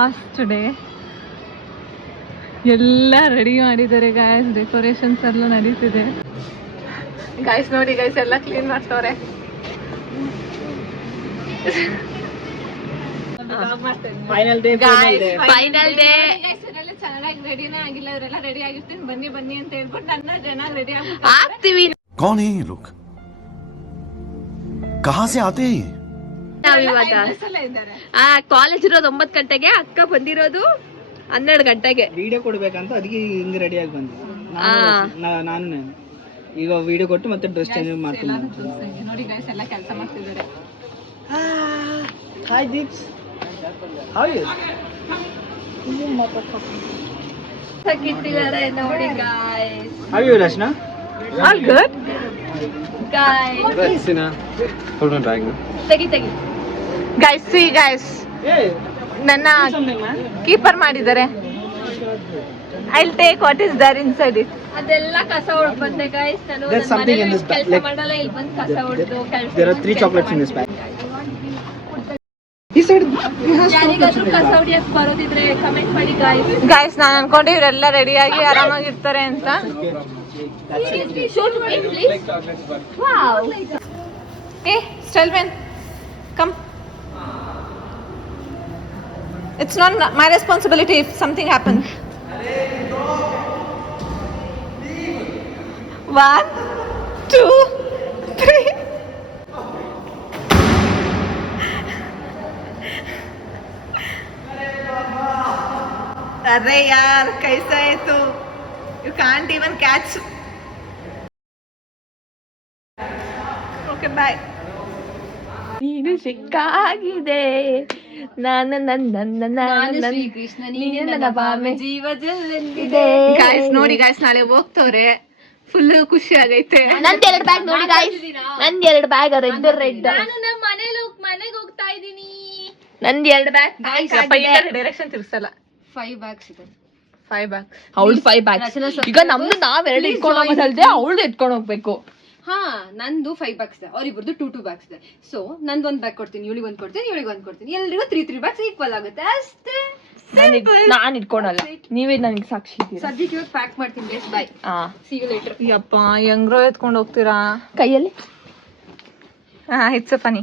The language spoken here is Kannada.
ಲಾಸ್ಟ್ ಡೇ ಎಲ್ಲ ರೆಡಿ ಮಾಡಿದ್ದಾರೆ ಗಾಯ್ಸ್. ಡೆಕೋರೇಷನ್ಸ್ ಎಲ್ಲ ನಡೀತಿದೆ ಗಾಯ್ಸ್. ನೋಡಿ ಗಾಯ್ಸ್, ಎಲ್ಲ ಕ್ಲೀನ್ ಮಾಡ್ತವ್ರೆ. ಫೈನಲ್ ಡೇ ಚೆನ್ನಾಗಿ ರೆಡಿನೇ ಆಗಿಲ್ಲ. ಇವರೆಲ್ಲ ರೆಡಿ ಆಗಿರ್ತೀನಿ ಬನ್ನಿ ಬನ್ನಿ ಅಂತ ಹೇಳ್ಬಿಟ್ಟು ನನ್ನ ಜನ ರೆಡಿ ಆಗ್ತೀವಿ. कौन है ये लोग? कहाँ से आते हैं? ಕಾಲೇಜ್ ಇರೋದು 9 ಗಂಟೆಗೆ, ಅಕ್ಕ ಬಂದಿರೋದು 12 ಗಂಟೆಗೆ. ವಿಡಿಯೋ ಕೊಡ್ಬೇಕಂತ ಅದಕ್ಕೆ ಹಿಂಗೆ ರೆಡಿ ಆಗಿ ಬಂದೆ ನಾನು. ಈಗ ವಿಡಿಯೋ ಕೊಟ್ಟು ಮತ್ತೆ ಡ್ರೆಸ್ ಚೇಂಜ್ ಮಾಡ್ತೀನಿ. ನೋಡಿ ಗೈಸ್, ಎಲ್ಲ ಕೆಲಸ ಮಾಡ್ತಿದ್ದಾರೆ. Hi Deeps, how are you? ಸಕ್ಕಿಟ್ಟಿದ್ದಾರೆ ನೋಡಿ guys. How are you Rachana? All good guys. Rachana hold on bag. ತೆಗಿ ಗೈಸ್, ಸಿ ಗೈಸ್, ನನ್ನ ಕೀಪರ್ ಮಾಡಿದ್ದಾರೆ. I will take what is there inside it. ಅದೆಲ್ಲ ಕಸ ಹೊಡ್ ಬಂದೆ ಗಾಯ್ಸ್. ನಾನು ಕೆಲಸ ಮಾಡಲ್ಲ, ಇಲ್ಲಿ ಬಂದು ಕಸ ಹೊಡೆದು ಕೆಲಸ. There are 3 chocolates in this bag. ಯಾರಿಗಾದ್ರೂ ಕಸ ಹೊಡಿಯಕ್ ಬರೋದಿದ್ರೆ ಕಮೆಂಟ್ ಮಾಡಿ ಗಾಯ್ಸ್. ಗೈಸ್, ನಾನು ಅನ್ಕೊಂಡೆ ಇವರೆಲ್ಲ ರೆಡಿಯಾಗಿ ಆರಾಮಾಗಿರ್ತಾರೆ ಅಂತ. Shoot me please. Wow. Hey, Stelvin, come. It's not my responsibility if something happens. 1, 2, 3. अरे यार, कैसा है तू? You can't even catch. Okay, bye. ನೀನು ಸಿಕ್ಕಾಗಿದೆ, ನಾನು ಶ್ರೀಕೃಷ್ಣ, ನೀನು ನನ್ನ ಬಾಮೆ, ಜೀವ ಜಲ್ಲೆಂದಿದೆ. Guys, ನೋಡಿ ಗಾಯ್ಸ್, ನಾಳೆ ಹೋಗ್ತವ್ರೆ. ಫುಲ್ ಖುಷಿ ಆಗೈತೆ. ನಂದ್ 2 ಬ್ಯಾಗ್ ನೋಡಿ ಗಾಯ್ಸ್, ನಂದ್ 2 ಬ್ಯಾಗ್ ರೆಡ್. ನಾನು ನಮ್ಮ ಮನೆಗೆ ಹೋಗ್ತಾ ಇದೀನಿ. ನಂದ್ 2 ಬ್ಯಾಗ್ ಡೈರೆಕ್ಷನ್ ತಿರ್ಸಲ್ಲ. 5 ಬ್ಯಾಗ್ಸ್ ಇದೆ. 5 bags. ಅವಳು 5 ಬ್ಯಾಗ್ಸ್. ಈಗ ನಮ್ದು ನಾವ್ 2 ಇಟ್ಕೊಂಡು ಹೋಗೋದಲ್ದೆ ಅವಳು ಎತ್ಕೊಂಡು ಹೋಗ್ಬೇಕು. ಹಾ, ನಂದು 5 ಬ್ಯಾಗ್ಸ್ ಇದೆ, ಅವ್ರಿಬ್ರದ್ದು 2 ಬ್ಯಾಗ್ಸ್ ಇದೆ. ಸೊ ನಂದು 1 ಬ್ಯಾಗ್ ಕೊಡ್ತೀನಿ, ಇವಳಿಗೆ 1 ಕೊಡ್ತೀನಿ, ಇವಳಿಗೆ 1 ಕೊಡ್ತೀನಿ. ಎಲ್ರಿಗೂ 3 ಬ್ಯಾಗ್ಸ್ ಈಕ್ವಲ್ ಆಗುತ್ತೆ ಅಷ್ಟೇ. ನಾನ್ ಇಟ್ಕೊಳಲ್ಲ, ನೀವೇ ನನಗೆ ಸಾಕ್ಷಿ ಇದ್ದೀರಾ. ಸದ್ಯಕ್ಕೆ ಇವಾಗ ಪ್ಯಾಕ್ ಮಾಡ್ತೀನಿ guys, bye, see you later. ಯಪ್ಪ, ಹೆಂಗ್ರೋ ಎತ್ಕೊಂಡು ಹೋಗ್ತೀರಾ ಕೈಯಲ್ಲಿ. ಇಟ್ಸ್ ಫನಿ.